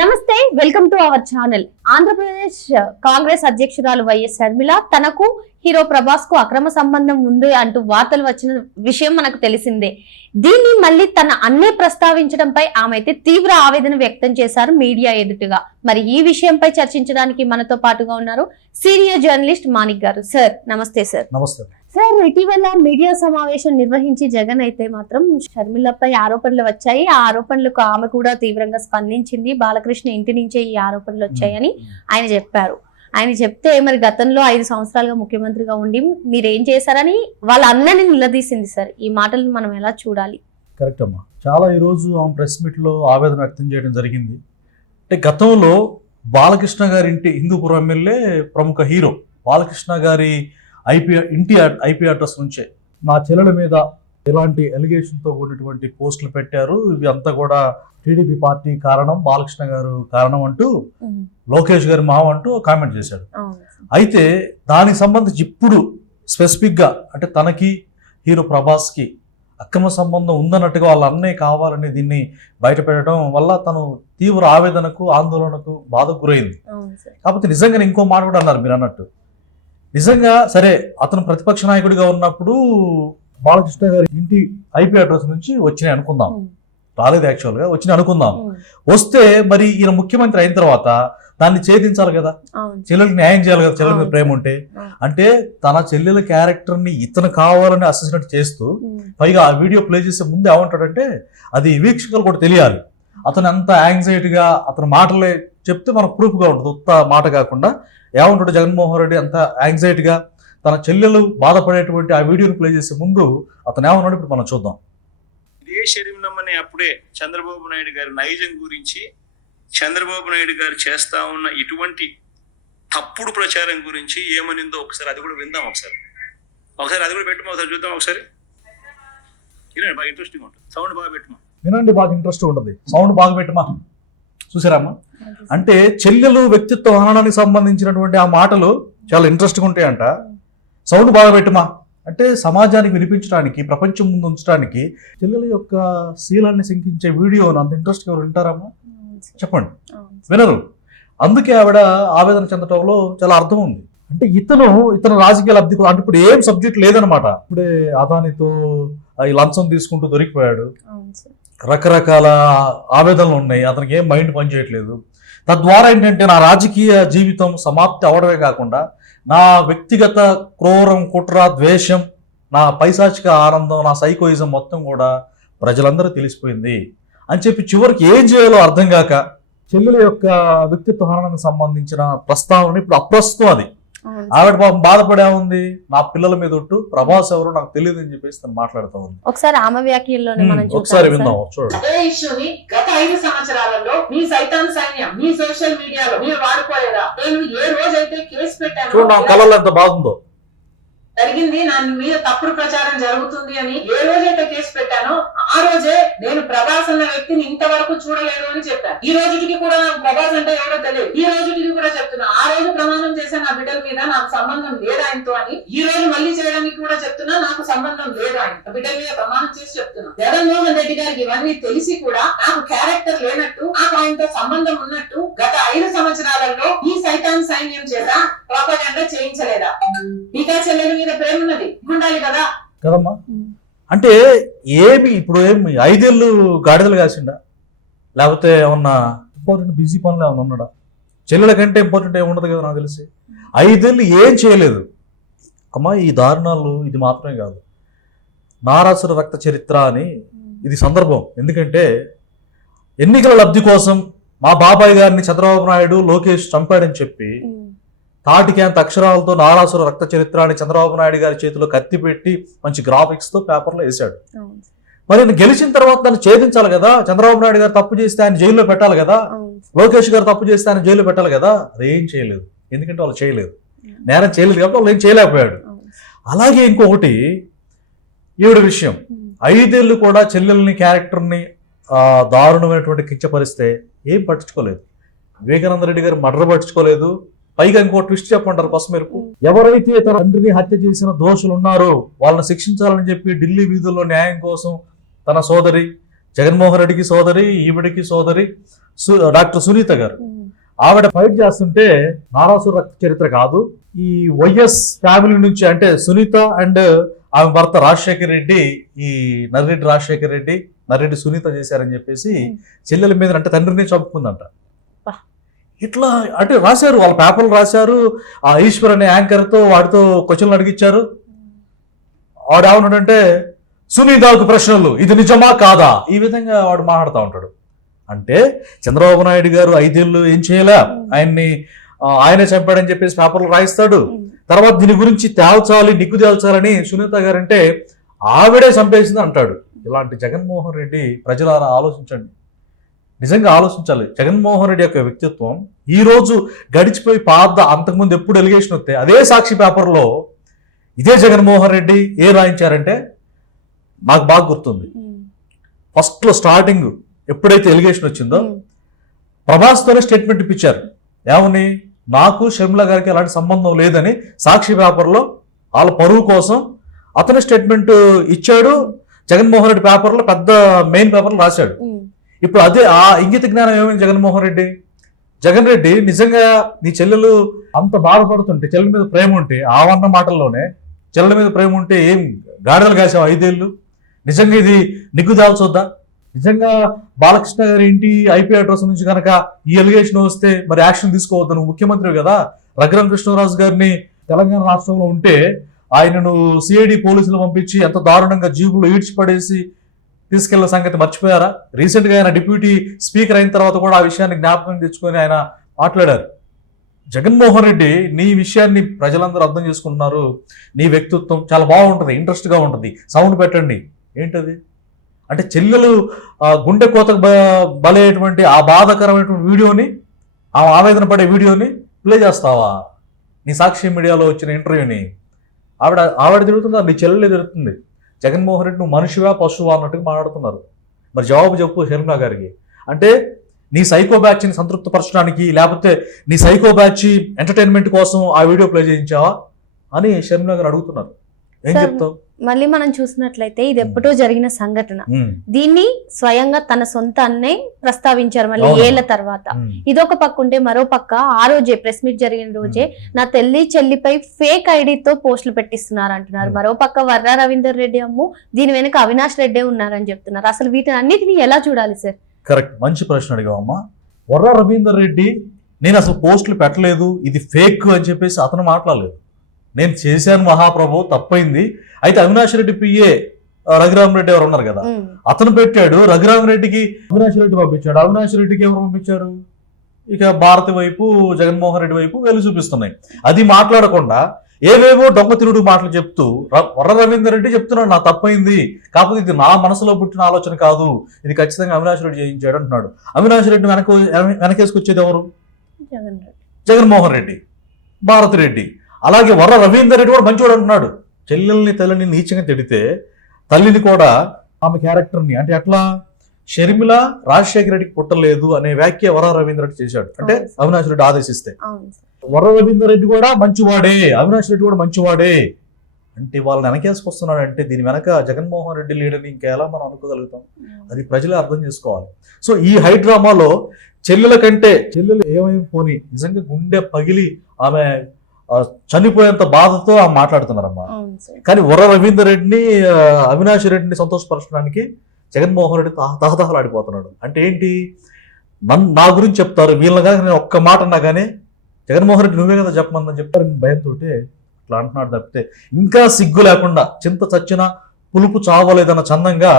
నమస్తే welcome to our channel. Andhra Pradesh Congress అధ్యక్షురాలు YS Sharmila తనకు హీరో ప్రభాస్కు అక్రమ సంబంధం ఉంది అంటూ వార్తలు వచ్చిన విషయం మనకు తెలిసిందే. దీన్ని మళ్ళీ తన అన్నే ప్రస్తావించడంపై ఆమె అయితే తీవ్ర ఆవేదన వ్యక్తం చేశారు మీడియా ఎదుటగా. మరి ఈ విషయంపై చర్చించడానికి మనతో పాటుగా ఉన్నారు సీనియర్ జర్నలిస్ట్ మాణిక్ గారు. సార్ నమస్తే సార్. నమస్తే. సార్ ఇటీవల మీడియా సమావేశం నిర్వహించి జగన్ అయితే మాత్రం షర్మిలపై ఆరోపణలు వచ్చాయి. ఆ ఆరోపణలకు ఆమె కూడా తీవ్రంగా స్పందించింది. బాలకృష్ణ ఇంటి నుంచే ఈ ఆరోపణలు వచ్చాయని ఆయన చెప్పారు. ఆయన చెప్తే మరి గతంలో ఐదు సంవత్సరాలుగా ముఖ్యమంత్రిగా ఉండి మీరు ఏం చేశారని వాళ్ళ అన్నని నిలదీసింది సార్. ఈ మాటలను మనం ఎలా చూడాలి? కరెక్ట్ అమ్మా. చాలా ఈరోజు ఆమె ప్రెస్ మీట్లో ఆవేదన వ్యక్తం చేయడం జరిగింది. అంటే గతంలో బాలకృష్ణ గారి ఇంటి హిందూపురం ఎమ్మెల్యే ప్రముఖ హీరో బాలకృష్ణ గారి ఐపీ ఇంటి ఐపీ అడ్రస్ నుంచే. నా చెల్లెల మీద ఎలాంటి ఎలిగేషన్తో కూడినటువంటి పోస్టులు పెట్టారు? ఇవి అంతా కూడా టీడీపీ పార్టీ కారణం బాలకృష్ణ గారు కారణం అంటూ లోకేష్ గారి మావ అంటూ కామెంట్ చేశాడు. అవును అయితే దానికి సంబంధించి ఇప్పుడు స్పెసిఫిక్గా అంటే తనకి హీరో ప్రభాస్కి అక్రమ సంబంధం ఉందన్నట్టుగా వాళ్ళ అన్నయ్య కావాలని దీన్ని బయటపెట్టడం వల్ల తను తీవ్ర ఆవేదనకు ఆందోళనకు బాధకు గురైంది. అవును సార్. కాకపోతే నిజంగా ఇంకో మాట కూడా అన్నారు మీరు అన్నట్టు. నిజంగా సరే అతను ప్రతిపక్ష నాయకుడిగా ఉన్నప్పుడు బాలకృష్ణ గారి ఇంటి ఐపీ అడ్రస్ నుంచి వచ్చినాయి అనుకుందాం. రాలేదు యాక్చువల్గా వచ్చినాయి అనుకుందాం. వస్తే మరి ఈయన ముఖ్యమంత్రి అయిన తర్వాత దాన్ని ఛేదించాలి కదా. చెల్లెలకు న్యాయం చేయాలి కదా చెల్లెల మీద. ప్రేమ ఉంటే. అంటే తన చెల్లెల క్యారెక్టర్ని ఇతను కావాలని అసెసినేట్ చేస్తూ పైగా ఆ వీడియో ప్లే చేసే ముందు ఏమంటాడంటే అది వీక్షకులు కూడా తెలియాలి. అతను అంత యాంగ్జైటీగా అతని మాటలే చెప్తే మనకు ప్రూఫ్గా ఉంటుంది. ఉత్త మాట కాకుండా ఏమంటాడు జగన్మోహన్ రెడ్డి అంత యాంగ్జైటీగా తన చెల్లెలు బాధపడేటువంటి ఆ వీడియోని ప్లే చేసే ముందు అతను ఏమన్నాడు ఇప్పుడు మనం చూద్దాం. ఇదే శరీరం అప్పుడే చంద్రబాబు నాయుడు గారి నైజం గురించి చంద్రబాబు నాయుడు గారు చేస్తా ఉన్న ఇటువంటి తప్పుడు ప్రచారం గురించి ఏమనిందో ఒకసారి అది కూడా విందాం ఒకసారి. ఒకసారి అది కూడా పెట్టమా ఒకసారి చూద్దాం ఒకసారి. వినండి బాగా ఇంట్రెస్టింగ్ ఉంటుంది. సౌండ్ బాగా పెట్టమా? వినండి బాగా ఇంట్రెస్ట్ ఉంటుంది. సౌండ్ బాగా పెట్టమా? చూసారమ్మా? అంటే చెల్లెలు వ్యక్తిత్వ హననానికి సంబంధించినటువంటి ఆ మాటలు చాలా ఇంట్రెస్ట్గా ఉంటాయంట. సౌండ్ బాగా పెట్టమా? అంటే సమాజానికి వినిపించడానికి ప్రపంచం ముందు ఉంచడానికి చెల్లెల యొక్క శీలాన్ని శంకించే వీడియోను అంత ఇంట్రెస్ట్గా ఎవరు వింటారమ్మా. చెప్పండి. వినరు. అందుకే ఆవిడ ఆవేదన చెందటంలో చాలా అర్థం ఉంది. అంటే ఇతను ఇతను రాజకీయ లబ్ధి అంటే ఇప్పుడు ఏం సబ్జెక్ట్ లేదనమాట ఇప్పుడే అదానితో ఈ లంచం తీసుకుంటూ దొరికిపోయాడు. రకరకాల ఆవేదనలు ఉన్నాయి. అతనికి ఏం మైండ్ పనిచేయట్లేదు. తద్వారా ఏంటంటే నా రాజకీయ జీవితం సమాప్తి అవడమే కాకుండా నా వ్యక్తిగత క్రూరం కుట్ర ద్వేషం నా పైశాచిక ఆనందం నా సైకోయిజం మొత్తం కూడా ప్రజలందరూ తెలిసిపోయింది అని చెప్పి చివరికి ఏం చేయాలో అర్థం కాక చెల్లెల యొక్క వ్యక్తిత్వ హరణకు సంబంధించిన ప్రస్తావన ఇప్పుడు అప్రస్తుతం అది. ఆవిడ పాపం బాధపడే ఉంది. నా పిల్లల మీద ఒట్టు. ప్రభాస్ ఎవరు నాకు తెలియదు అని చెప్పేసి తను మాట్లాడుతూ ఉంది. ఒకసారి ఆమె ఉమ్, ఒకసారి. విందాం చూడండి. అదే ఇష్యూని గత ఐదు సంవత్సరాలలో మీ సైతాన్ సైన్యం మీ సోషల్ మీడియాలో మీరు వాడుకోలేదా? నేను ఏ రోజైతే కేసు చూడండి పెట్టాను కళలు ఎంత బాగుందో జరిగింది. నా మీద తప్పుడు ప్రచారం జరుగుతుంది అని ఏ రోజైతే కేసు పెట్టానో ఆ రోజే నేను ప్రభాస్ అన్న వ్యక్తిని ఇంతవరకు చూడలేదు అని చెప్పాను ఈ రోజుకి కూడా నాకు ప్రభాస్ అంటే ఎవరో తెలియదు. ఈ రోజుకి కూడా చెప్తున్నా. ఆ రోజు ప్రమాణం చేసే నా బిడ్డల మీద నాకు సంబంధం లేదు ఆయనతో అని ఈ రోజు మళ్ళీ చేయడానికి కూడా చెప్తున్నా. నాకు సంబంధం లేదు ఆయన. బిడ్డల మీద ప్రమాణం చేసి చెప్తున్నా. జగన్మోహన్ రెడ్డి గారికి ఇవన్నీ తెలిసి కూడా నాకు క్యారెక్టర్ లేనట్టు నాకు ఆయనతో సంబంధం ఉన్నట్టు గత ఐదు సంవత్సరాలలో ఈ సైతాన్ సైన్యం చేత ప్రాపగండా చేయించలేదా? టీకా చెల్లెలు మీద ప్రేమ ఉన్నది ఉండాలి కదా? కదమ్మా. అంటే ఏమి ఇప్పుడు ఏమి ఐదేళ్ళు గాడిదలు కాసిండా? లేకపోతే ఏమన్నా ఇంపార్టెంట్ బిజీ పనులు ఏమన్నా ఉన్నాడా? చెల్లెల కంటే ఇంపార్టెంట్ ఏమి ఉండదు కదా నాకు తెలిసి. ఐదేళ్ళు ఏం చేయలేదు. అమ్మా ఈ దారుణాలు ఇది మాత్రమే కాదు. నారాసుర రక్త చరిత్ర అని ఇది సందర్భం. ఎందుకంటే ఎన్నికల లబ్ధి కోసం మా బాబాయ్ గారిని చంద్రబాబు నాయుడు లోకేష్ చంపాడని చెప్పి ఉమ్. తాటికి అంత అక్షరాలతో నారాసుర రక్త చరిత్ర అని చంద్రబాబు నాయుడు గారి చేతిలో కత్తి పెట్టి మంచి గ్రాఫిక్స్తో పేపర్లో వేశాడు. మరి గెలిచిన తర్వాత దాన్ని ఛేదించాలి కదా చంద్రబాబు నాయుడు గారు తప్పు చేస్తే ఆయన జైల్లో పెట్టాలి కదా. లోకేష్ గారు తప్పు చేస్తే ఆయన జైల్లో పెట్టాలి కదా అదేం చేయలేదు ఎందుకంటే వాళ్ళు చేయలేదు నేరం చేయలేదు కాబట్టి వాళ్ళు ఏం చేయలేకపోయాడు. అలాగే ఇంకొకటి ఈవిడ విషయం ఉమ్. ఐదేళ్ళు కూడా చెల్లెల్ని క్యారెక్టర్ని దారుణమైనటువంటి కించపరిస్తే ఏం పట్టించుకోలేదు వివేకానంద రెడ్డి గారు మర్డర్ పట్టించుకోలేదు పైగా ఇంకో ట్విస్ట్ చెప్పంటారు పసు మెరుపు ఎవరైతే తన తండ్రిని హత్య చేసిన దోషులు ఉన్నారో వాళ్ళని శిక్షించాలని చెప్పి ఢిల్లీ వీధుల్లో న్యాయం కోసం తన సోదరి జగన్మోహన్ రెడ్డికి సోదరి ఈవిడికి సోదరి డాక్టర్ సునీత గారు. ఆవిడ ఫైట్ చేస్తుంటే నారాసు రక్త చరిత్ర కాదు ఈ వైఎస్ ఫ్యామిలీ నుంచి అంటే సునీత అండ్ ఆమె భర్త రాజశేఖర్ రెడ్డి ఈ నర్రెడ్డి రాజశేఖర్ రెడ్డి నర్రెడ్డి సునీత చేశారని చెప్పేసి చెల్లెల మీద అంటే తండ్రిని చంపుకుందంట. ఇట్లా అంటే రాశారు వాళ్ళ పేపర్లు రాశారు ఆ ఈశ్వర్ అనే యాంకర్తో వాడితో క్వశ్చన్లు అడిగించారు వాడు ఏమన్నాడంటే సునీతాకు ప్రశ్నలు ఇది నిజమా కాదా? ఈ విధంగా వాడు మాట్లాడుతూ ఉంటాడు. అంటే చంద్రబాబు నాయుడు గారు ఐదేళ్ళు ఏం చేయలే? ఆయన్ని ఆయన ఆయనే చంపాడని చెప్పేసి పేపర్లు రాయిస్తాడు. తర్వాత దీని గురించి తేల్చాలి నిగ్గు తేల్చాలని సునీత గారు అంటే ఆవిడే చంపేసింది అంటాడు. ఇలాంటి జగన్మోహన్ రెడ్డి ప్రజలారా ఆలోచించండి. నిజంగా ఆలోచించాలి. జగన్మోహన్ రెడ్డి యొక్క వ్యక్తిత్వం ఈ రోజు గడిచిపోయి పాత అంతకుముందు ఎప్పుడు ఎలిగేషన్ వస్తే అదే సాక్షి పేపర్లో ఇదే జగన్మోహన్ రెడ్డి ఏ రాయించారంటే నాకు బాగా గుర్తుంది. ఫస్ట్లో స్టార్టింగ్ ఎప్పుడైతే ఎలిగేషన్ వచ్చిందో ప్రభాస్తోనే స్టేట్మెంట్ ఇప్పించారు. ఏమని? నాకు షర్మిల గారికి ఎలాంటి సంబంధం లేదని సాక్షి పేపర్లో వాళ్ళ పరువు కోసం అతను స్టేట్మెంట్ ఇచ్చాడు. జగన్మోహన్ రెడ్డి పేపర్లో పెద్ద మెయిన్ పేపర్లో రాశాడు. ఇప్పుడు అదే ఆ ఇంగిత జ్ఞానం ఏమైంది జగన్మోహన్ రెడ్డి? జగన్ రెడ్డి నిజంగా నీ చెల్లెలు అంత బాధపడుతుంటే చెల్లెల మీద ప్రేమ ఉంటే ఆ మాటల్లోనే చెల్లెల మీద ప్రేమ ఉంటే ఏం గాడిదలు కాసావు ఐదేళ్ళు? నిజంగా ఇది నిగ్గుదాల్చొద్దా? నిజంగా బాలకృష్ణ గారి ఇంటి ఐపీ అడ్రస్ నుంచి కనుక ఈ ఎలిగేషన్ వస్తే మరి యాక్షన్ తీసుకోవద్దు నువ్వు ముఖ్యమంత్రి కదా? రఘురామ కృష్ణరాజు గారిని తెలంగాణ రాష్ట్రంలో ఉంటే ఆయనను సిఐడి పోలీసులు పంపించి ఎంత దారుణంగా జీబులు ఈడ్చిపడేసి తీసుకెళ్ళిన సంగతి మర్చిపోయారా? రీసెంట్గా ఆయన డిప్యూటీ స్పీకర్ అయిన తర్వాత కూడా ఆ విషయాన్ని జ్ఞాపకం తెచ్చుకొని ఆయన మాట్లాడారు. జగన్మోహన్ రెడ్డి నీ విషయాన్ని ప్రజలందరూ అర్థం చేసుకుంటున్నారు. నీ వ్యక్తిత్వం చాలా బాగుంటుంది ఇంట్రెస్ట్గా ఉంటుంది. సౌండ్ పెట్టండి. ఏంటది? అంటే చెల్లెలు గుండె కోతకు బ- బలైనటువంటి ఆ బాధాకరమైనటువంటి వీడియోని ఆ ఆవేదన పడే వీడియోని ప్లే చేస్తావా? నీ సాక్షి మీడియాలో వచ్చిన ఇంటర్వ్యూని. ఆవిడ ఆవిడ తిరుగుతుందా? నీ చెల్లెలే తిరుగుతుంది. జగన్మోహన్ రెడ్డి నువ్వు మనిషివా పశువా అన్నట్టుగా మాట్లాడుతున్నారు. మరి జవాబు చెప్పు షర్మిల గారికి. అంటే నీ సైకో బ్యాచ్ని సంతృప్తిపరచడానికి లేకపోతే నీ సైకో బ్యాచ్ ఎంటర్టైన్మెంట్ కోసం ఆ వీడియో ప్లే చేయించావా అని షర్మిల గారు అడుగుతున్నారు. ఏం చెప్తావు? మళ్ళీ మనం చూసినట్లయితే ఇది ఎప్పుడో జరిగిన సంఘటన. దీన్ని స్వయంగా తన సొంత అన్నే ప్రస్తావించారు మళ్ళీ. ఏళ్ళ తర్వాత. ఇదొక పక్క ఉంటే మరో పక్క ఆ రోజే ప్రెస్ మీట్ జరిగిన రోజే నా తల్లి చెల్లిపై ఫేక్ ఐడితో పోస్టులు పెట్టిస్తున్నారు అంటున్నారు. మరో పక్క వర్రా రవీందర్ రెడ్డి అమ్ము దీని వెనుక అవినాష్ రెడ్డే ఉన్నారని చెప్తున్నారు. అసలు వీటిని అన్నిటిని ఎలా చూడాలి సార్? కరెక్ట్ మంచి ప్రశ్న అడిగావమ్మా వర్ర రవీందర్ రెడ్డి నేను అసలు పోస్టులు పెట్టలేదు ఇది ఫేక్ అని చెప్పేసి అతను మాట్లాడలేదు. నేను చేశాను మహాప్రభు తప్పైంది. అయితే అవినాష్ రెడ్డి పిఏ రఘురామ్ రెడ్డి ఎవరు ఉన్నారు కదా? అతను పెట్టాడు రఘురామ్ రెడ్డికి అవినాష్ రెడ్డి పంపించాడు. అవినాష్ రెడ్డికి ఎవరు పంపించారు? ఇక భారతి వైపు జగన్మోహన్ రెడ్డి వైపు వెలు చూపిస్తున్నాయి. అది మాట్లాడకుండా ఏవేవో దొంగ తిరుడు మాటలు చెప్తూ వర్ర రవీందర్ రెడ్డి చెప్తున్నాడు నా తప్పైంది. కాకపోతే ఇది నా మనసులో పుట్టిన ఆలోచన కాదు. ఇది ఖచ్చితంగా అవినాష్ రెడ్డి చేయించాడు అంటున్నాడు. అవినాష్ రెడ్డి వెనక వెనకేసుకొచ్చేది ఎవరు? జగన్మోహన్ రెడ్డి. భారతి రెడ్డి. అలాగే వర్ర రవీందర్ రెడ్డి కూడా మంచివాడు అంటున్నాడు. చెల్లెల్ని తల్లిని నీచంగా తిడితే తల్లిని కూడా ఆమె క్యారెక్టర్ని అంటే ఎట్లా? షర్మిల రాజశేఖర రెడ్డికి పుట్టలేదు అనే వ్యాఖ్య వర రవీంద్ర రెడ్డి చేశాడు. అంటే అవును. అవినాష్ రెడ్డి ఆదేశిస్తే. వర రవీంద్ర రెడ్డి కూడా మంచివాడే అవినాష్ రెడ్డి కూడా మంచివాడే. అంటే వాళ్ళని వెనకేసుకొస్తున్నాడు అంటే దీని వెనక జగన్మోహన్ రెడ్డి లీడర్ని ఇంకెలా మనం అనుకోగలుగుతాం? అది ప్రజలే అర్థం చేసుకోవాలి. సో ఈ హై డ్రామాలో చెల్లెల కంటే చెల్లెలు ఏమైనా పోని నిజంగా గుండె పగిలి ఆమె చనిపోయేంత బాధతో ఆమె మాట్లాడుతున్నారమ్మా. కానీ వర రవీందర్ రెడ్డిని ఆ, అవినాష్ రెడ్డిని సంతోషపరచడానికి జగన్మోహన్ రెడ్డి తహ- తహతహలాడిపోతున్నాడు. అంటే ఏంటి? నన్ను నా గురించి చెప్తారు. వీళ్ళ కానీ నేను ఒక్క మాట అన్నా కానీ జగన్మోహన్ రెడ్డి నువ్వే కదా చెప్పమందని చెప్తారని భయంతో అట్లా అంటున్నాడు తప్పితే ఇంకా సిగ్గు లేకుండా చింత చచ్చిన పులుపు చావలేదన్న చందంగా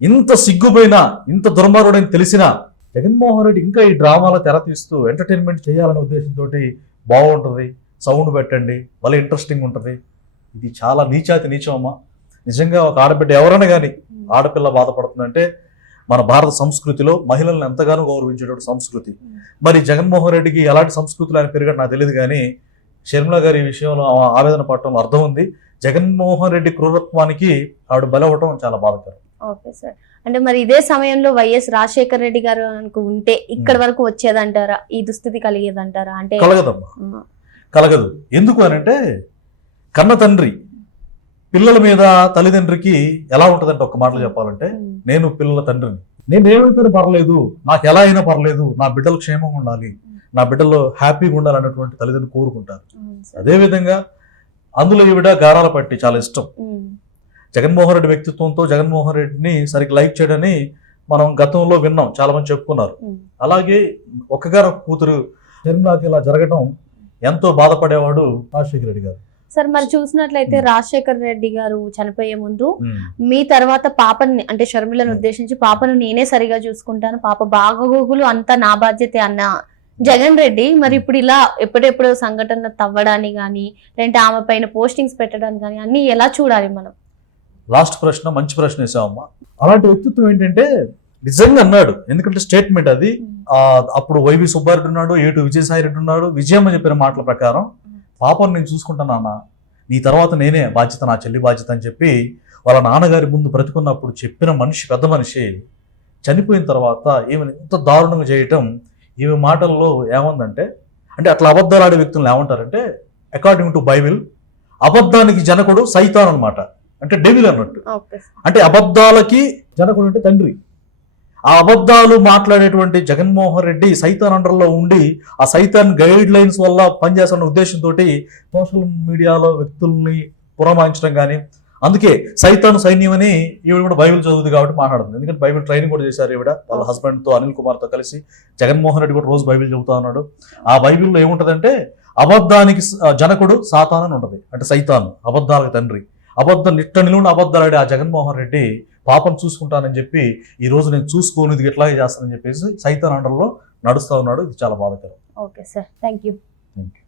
ఇంత సిగ్గుపోయినా ఇంత దుర్మార్గుడని తెలిసినా జగన్మోహన్ రెడ్డి ఇంకా ఈ డ్రామాల తెర తీస్తూ ఎంటర్టైన్మెంట్ చేయాలనే ఉద్దేశంతో బాగుంటుంది. సౌండ్ పెట్టండి భలే ఇంట్రెస్టింగ్ ఉంటుంది. ఇది చాలా నీచాతి నీచం అమ్మా. నిజంగా ఒక ఆడబిడ్డ ఎవరైనా కానీ ఆడపిల్ల బాధపడుతుందంటే మన భారత సంస్కృతిలో మహిళలను ఎంతగానో గౌరవించేటువంటి సంస్కృతి. మరి జగన్మోహన్ రెడ్డికి ఎలాంటి సంస్కృతులు ఆయన పెరిగాడు నాకు తెలియదు కానీ షర్మిల గారి ఈ విషయంలో ఆవేదన పడటం అర్థం ఉంది. జగన్మోహన్ రెడ్డి క్రూరత్వానికి ఆవిడ బలవటం చాలా బాధకరం. Okay sir. అంటే మరి ఇదే సమయంలో వైఎస్ రాజశేఖర్ రెడ్డి గారు ఉంటే ఇక్కడ వరకు వచ్చేదంటారా? ఈ దుస్థితి కలిగేదంటారా? అంటే కలగదమ్మా. కలగదు. ఎందుకు అని అంటే కన్న తండ్రి పిల్లల మీద తల్లిదండ్రికి ఎలా ఉంటుందంటే ఒక మాటలు చెప్పాలంటే నేను పిల్లల తండ్రిని. నేను ఏమైపోయినా పర్లేదు నాకు ఎలా అయినా పర్లేదు నా బిడ్డలు క్షేమంగా ఉండాలి నా బిడ్డలు హ్యాపీగా ఉండాలి అన్నటువంటి తల్లిదండ్రులు కోరుకుంటారు. అదేవిధంగా అందులో ఈవిడ గారాల పట్టి చాలా ఇష్టం. జగన్మోహన్ రెడ్డి వ్యక్తిత్వంతో జగన్మోహన్ రెడ్డిని సరిగ్గా లైక్ చేయడని మనం గతంలో విన్నాం చాలా మంది చెప్పుకున్నారు. అలాగే ఒక్కగారు కూతురు షర్మిలాకి ఇలా జరగడం ఎంతో బాధపడేవాడు రాజశేఖర రెడ్డి గారు. సార్ మరి చూసినట్లయితే రాజశేఖర్ రెడ్డి గారు చనిపోయే ముందు. మీ తర్వాత పాపని అంటే షర్మిలను ఉద్దేశించి పాపను నేనే సరిగా చూసుకుంటాను పాప బాగోగులు అంతా నా బాధ్యతే అన్న జగన్ రెడ్డి మరి ఇప్పుడు ఇలా ఎప్పుడెప్పుడు సంఘటన తవ్వడాన్ని కానీ లేదంటే ఆమె పైన పోస్టింగ్స్ పెట్టడానికి కానీ అన్ని ఎలా చూడాలి మనం? లాస్ట్ ప్రశ్న మంచి ప్రశ్న వేసావమ్మా. అలాంటి వ్యక్తిత్వం ఏంటంటే నిజంగా అన్నాడు. ఎందుకంటే స్టేట్మెంట్ అది. అప్పుడు వైవి సుబ్బారెడ్డి ఉన్నాడు ఏటు విజయసాయి రెడ్డి ఉన్నాడు విజయమ్మ చెప్పిన మాటల ప్రకారం పాపను నేను చూసుకుంటాను నాన్న. నీ తర్వాత నేనే బాధ్యత నా చెల్లి బాధ్యత అని చెప్పి వాళ్ళ నాన్నగారి ముందు బ్రతుకున్నప్పుడు చెప్పిన మనిషి పెద్ద మనిషి. చనిపోయిన తర్వాత ఈమెను ఇంత దారుణంగా చేయటం ఈమె మాటల్లో ఏముందంటే అంటే అట్లా అబద్ధాలు ఆడే వ్యక్తులను ఏమంటారంటే అకార్డింగ్ టు బైబిల్ అబద్ధానికి జనకుడు సైతాన్ అన్నమాట. అంటే డెవిల్ అన్నట్టు. అంటే అబద్ధాలకి జనకుడు అంటే తండ్రి. ఆ అబద్ధాలు మాట్లాడేటువంటి జగన్మోహన్ రెడ్డి సైతాన్ అండర్లో ఉండి ఆ సైతాన్ గైడ్ లైన్స్ వల్ల పనిచేస్తున్న ఉద్దేశంతో సోషల్ మీడియాలో వ్యక్తుల్ని పురమాయించడం కానీ అందుకే సైతాన్ సైన్యం అని ఈవిడ కూడా బైబిల్ చదువుతుంది కాబట్టి మాట్లాడుతుంది. ఎందుకంటే బైబిల్ ట్రైనింగ్ కూడా చేశారు ఈవిడ. వాళ్ళ హస్బెండ్తో అనిల్ కుమార్తో కలిసి జగన్మోహన్ రెడ్డి కూడా రోజు బైబిల్ చదువుతా ఉన్నాడు. ఆ బైబిల్లో ఏముంటదంటే అబద్ధానికి జనకుడు సాతాన్ అని ఉంటది. అంటే సైతాన్ అబద్ధాలకు తండ్రి. అబద్ధం నిట్ట నిలువున అబద్ధాలాడి ఆ జగన్మోహన్ రెడ్డి పాపం చూసుకుంటానని చెప్పి ఈ రోజు నేను చూసుకోను ఇది ఎట్లాగే చేస్తానని చెప్పేసి సైతాన్ అండర్లో నడుస్తా ఉన్నాడు. ఇది చాలా బాధాకరం. Okay sir thank you Thank you.